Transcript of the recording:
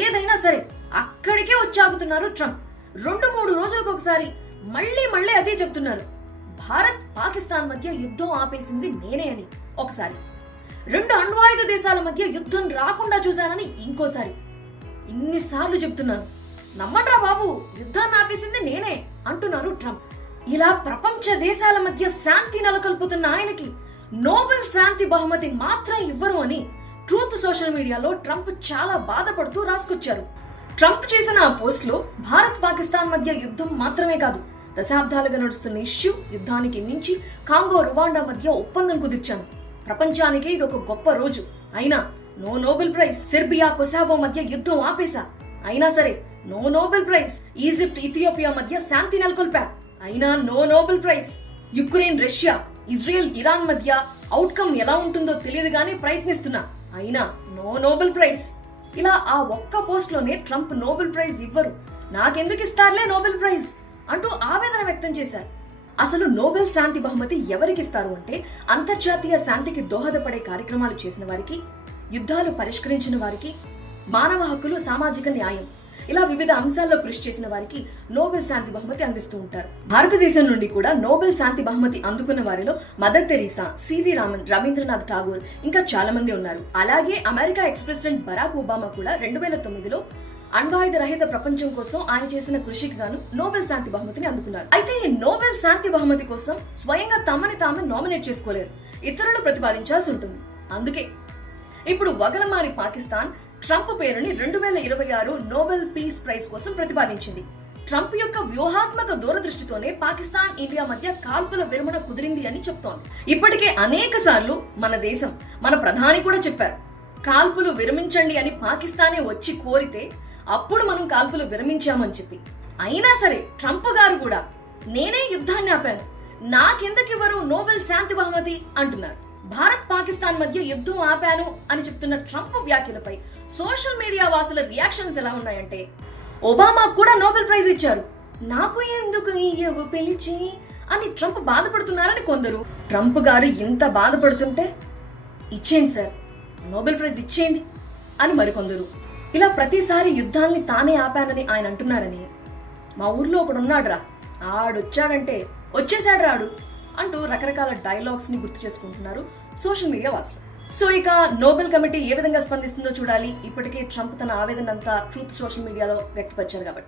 ఏదైనా సరే అక్కడికే వచ్చాగుతున్నారు ట్రంప్. 2-3 రోజులకు ఒకసారి మళ్ళీ అదే చెప్తున్నారు. భారత్ పాకిస్తాన్ మధ్య యుద్ధం ఆపేసింది నేనే అని ఒకసారి, 2 అణ్వాయుధ దేశాల మధ్య యుద్ధం రాకుండా చూశానని ఇంకోసారి. ఇన్నిసార్లు చెప్తున్నాను, నమ్మండ్రా బాబు, యుద్ధాన్ని ఆపేసింది నేనే అంటున్నారు ట్రంప్. ఇలా ప్రపంచ దేశాల మధ్య శాంతి నెలకొల్పుతున్న ఆయనకి నోబెల్ శాంతి బహుమతి మాత్రం ఇవ్వరు అని ట్రూత్ సోషల్ మీడియాలో ట్రంప్ చాలా బాధపడుతూ రాసుకొచ్చారు. ట్రంప్ చేసిన ఆ పోస్ట్ లో భారత్ పాకిస్తాన్ మధ్య యుద్ధం మాత్రమే కాదు, దశాబ్దాలుగా నడుస్తున్న ఇష్యూ, యుద్ధానికి మించి కాంగో రువాండా మధ్య ఒప్పందం కుదిర్చాను. ప్రపంచానికి ఇది ఒక గొప్ప రోజు. అయినా no Nobel prize. Serbia Kosovo మధ్య యుద్ధం ఆపేశా, అయినా సరే no Nobel prize. Egypt Ethiopia మధ్య శాంతి నెలకొల్పా, అయినా no Nobel prize. Ukraine Russia, Israel Iran మధ్య అవుట్కమ్ ఎలా ఉంటుందో తెలియదు గానీ ప్రయత్నిస్తున్నా, అయినా నో నోబెల్ ప్రైజ్. ఇలా ఆ ఒక్క పోస్ట్ లోనే ట్రంప్ నోబెల్ ప్రైజ్ ఇవ్వరు, నాకెందుకు ఇస్తారులే నోబెల్ ప్రైజ్ అంటూ ఆవేదన వ్యక్తం చేశారు. అసలు నోబెల్ శాంతి బహుమతి ఎవరికిస్తారు అంటే, అంతర్జాతీయ శాంతికి దోహదపడే కార్యక్రమాలు చేసిన వారికి, యుద్ధాలు పరిష్కరించిన వారికి, మానవ హక్కులు, సామాజిక న్యాయం ఇలా వివిధ అంశాల్లో కృషి చేసిన వారికి నోబెల్ శాంతి బహుమతి అందిస్తూ ఉంటారు. భారతదేశం నుండి కూడా నోబెల్ శాంతి బహుమతి అందుకున్న వారిలో మదర్ తెరీసా, సివి రామన్, రవీంద్రనాథ్ ఠాగూర్ ఇంకా చాలా మంది ఉన్నారు. అలాగే America ex president Barack Obama కూడా 2009లో అణ్వాయుధ రహిత ప్రపంచం కోసం ఆయన చేసిన కృషికి గాను నోబెల్ శాంతి బహుమతిని అందుకున్నారు. అయితే ఈ నోబెల్ శాంతి బహుమతి కోసం స్వయంగా తమని తాము నామినేట్ చేసుకోలేరు, ఇతరులు ప్రతిపాదించాల్సి ఉంటుంది. అందుకే ఇప్పుడు వగలమారి పాకిస్తాన్ ట్రంప్ పేరుని 2026 నోబెల్ పీస్ ప్రైజ్ కోసం ప్రతిపాదించింది. ట్రంప్ యొక్క వ్యూహాత్మక దూరదృష్టితోనే పాకిస్తాన్, ఇండియా మధ్య కాల్పుల విరమణ కుదిరింది అని చెప్తోంది. ఇప్పటికే అనేక సార్లు మన దేశం, మన ప్రధాని కూడా చెప్పారు, కాల్పులు విరమించండి అని పాకిస్తానే వచ్చి కోరితే అప్పుడు మనం కాల్పులు విరమించామని చెప్పి. అయినా సరే ట్రంప్ గారు కూడా నేనే యుద్ధాన్ని ఆపాను, నాకెందుకు ఇవ్వరు నోబెల్ శాంతి బహుమతి అంటున్నారు. భారత్ పాకిస్తాన్ మధ్య యుద్ధం ఆపాను అని చెప్తున్న ట్రంప్ వ్యాఖ్యలపై సోషల్ మీడియా వాసుల రియాక్షన్స్ ఎలా ఉన్నాయంటే, ఒబామా కూడా నోబెల్ ప్రైజ్ ఇచ్చారు, నాకు ఎందుకు ఇయ్యవు పిలిచి అని ట్రంప్ బాధపడుతున్నారని కొందరు. ట్రంప్ గారు ఇంత బాధపడుతుంటే ఇచ్చేయండి సార్, నోబెల్ ప్రైజ్ ఇచ్చేయండి అని మరికొందరు. ఇలా ప్రతిసారి యుద్ధాల్ని తానే ఆపానని ఆయన అంటున్నారని, మా ఊర్లో ఒకడున్నాడురా, ఆడొచ్చాడంటే వచ్చేసాడు రాడు అంటూ రకరకాల డైలాగ్స్ ని గుర్తు చేసుకుంటున్నారు సోషల్ మీడియా వాసులు. సో ఇక నోబెల్ కమిటీ ఏ విధంగా స్పందిస్తుందో చూడాలి. ఇప్పటికే ట్రంప్ తన ఆవేదన అంతా ట్రూత్ సోషల్ మీడియాలో వ్యక్తపరిచారు కాబట్టి.